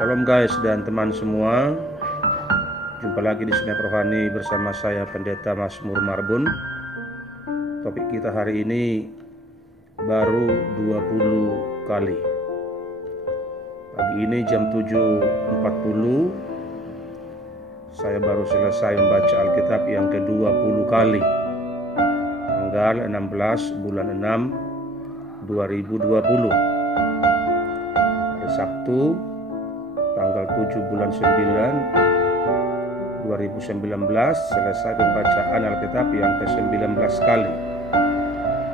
Shalom guys dan teman semua. Jumpa lagi di Snack Rohani bersama saya Pendeta Mazmur Marbun. Topik kita hari ini baru 20 kali. Pagi ini jam 7.40 saya baru selesai membaca Alkitab yang ke-20 kali. Tanggal 16 bulan 6 2020. Hari Sabtu tanggal 7 bulan 9 2019 selesai pembacaan Alkitab yang ke-19 kali.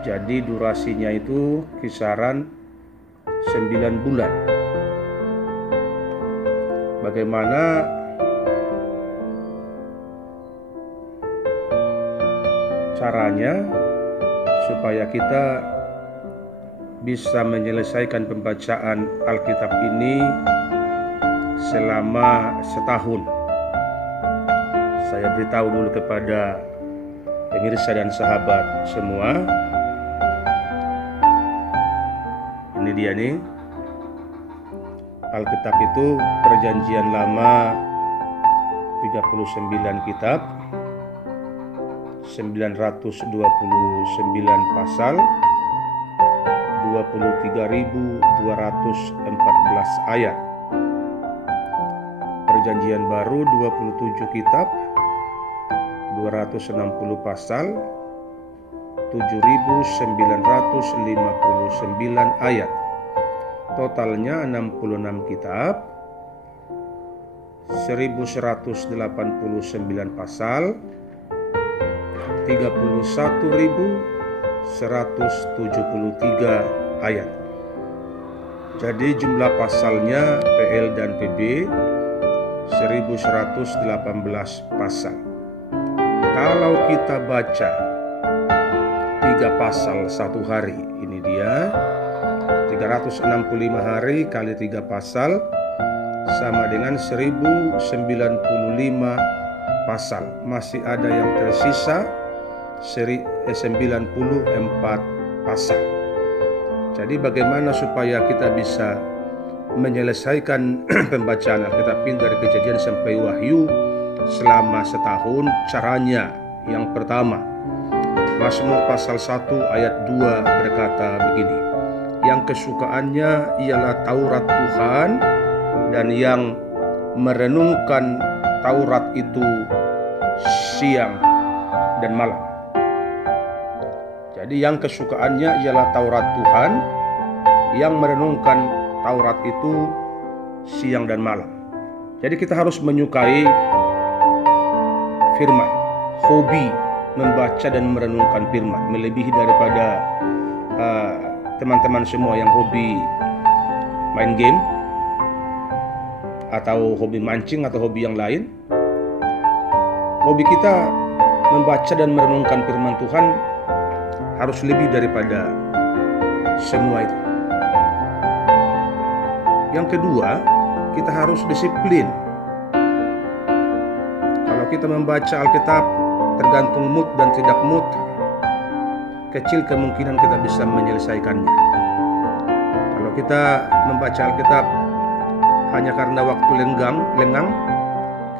Jadi durasinya itu kisaran 9 bulan. Bagaimana caranya supaya kita bisa menyelesaikan pembacaan Alkitab ini selama setahun? Saya beritahu dulu kepada pemirsa dan sahabat semua. Ini dia nih, Alkitab itu Perjanjian Lama 39 kitab, 929 pasal, 23.214 ayat. Perjanjian Baru 27 kitab, 260 pasal, 7.959 ayat. Totalnya 66 kitab, 1.189 pasal, 31.173 ayat. Jadi jumlah pasalnya PL dan PB 1118 pasal. Kalau kita baca 3 pasal satu hari, ini dia 365 hari kali 3 pasal sama dengan 1095 pasal. Masih ada yang tersisa 94 pasal. Jadi bagaimana supaya kita bisa menyelesaikan pembacaan Alkitab dari Kejadian sampai Wahyu selama setahun? Caranya yang pertama, Mazmur pasal 1 ayat 2 berkata begini, yang kesukaannya ialah Taurat Tuhan dan yang merenungkan Taurat itu siang dan malam. Jadi yang kesukaannya ialah Taurat Tuhan, yang merenungkan Taurat itu siang dan malam. Jadi kita harus menyukai firman, hobi membaca dan merenungkan firman, melebihi daripada teman-teman semua yang hobi main game atau hobi mancing atau hobi yang lain. Hobi kita membaca dan merenungkan firman Tuhan harus lebih daripada semua itu. Yang kedua, kita harus disiplin. Kalau kita membaca Alkitab tergantung mood dan tidak mood, kecil kemungkinan kita bisa menyelesaikannya. Kalau kita membaca Alkitab hanya karena waktu lengang,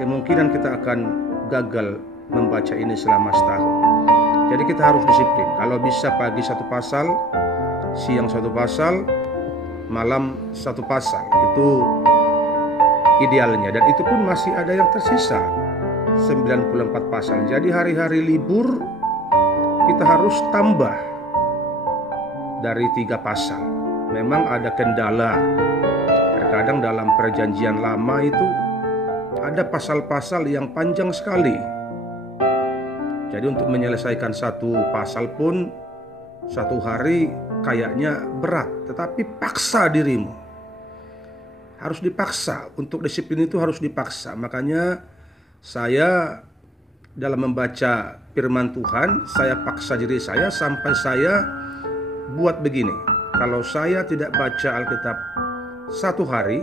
kemungkinan kita akan gagal membaca ini selama setahun. Jadi kita harus disiplin. Kalau bisa pagi 1 pasal, siang 1 pasal, malam 1 pasal, itu idealnya. Dan itu pun masih ada yang tersisa 94 pasal. Jadi hari-hari libur kita harus tambah dari 3 pasal. Memang ada kendala. Terkadang dalam Perjanjian Lama itu ada pasal-pasal yang panjang sekali. Jadi untuk menyelesaikan 1 pasal pun 1 hari kayaknya berat, tetapi paksa dirimu. Harus dipaksa, untuk disiplin itu harus dipaksa. Makanya saya dalam membaca firman Tuhan, saya paksa diri saya sampai saya buat begini. Kalau saya tidak baca Alkitab 1 hari,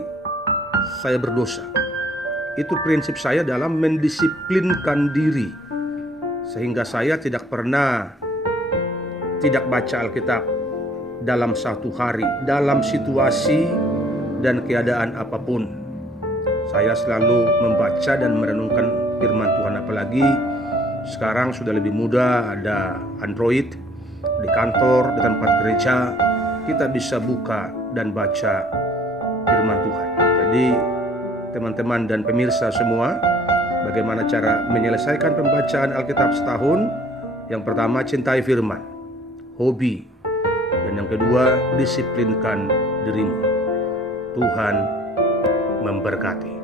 saya berdosa. Itu prinsip saya dalam mendisiplinkan diri. Sehingga saya tidak pernah tidak baca Alkitab dalam 1 hari, dalam situasi dan keadaan apapun. Saya selalu membaca dan merenungkan firman Tuhan, apalagi sekarang sudah lebih mudah, ada Android di kantor, di tempat gereja, kita bisa buka dan baca firman Tuhan. Jadi teman-teman dan pemirsa semua, bagaimana cara menyelesaikan pembacaan Alkitab setahun? Yang pertama, cintai firman, hobi. Dan yang kedua, disiplinkan dirimu. Tuhan memberkati.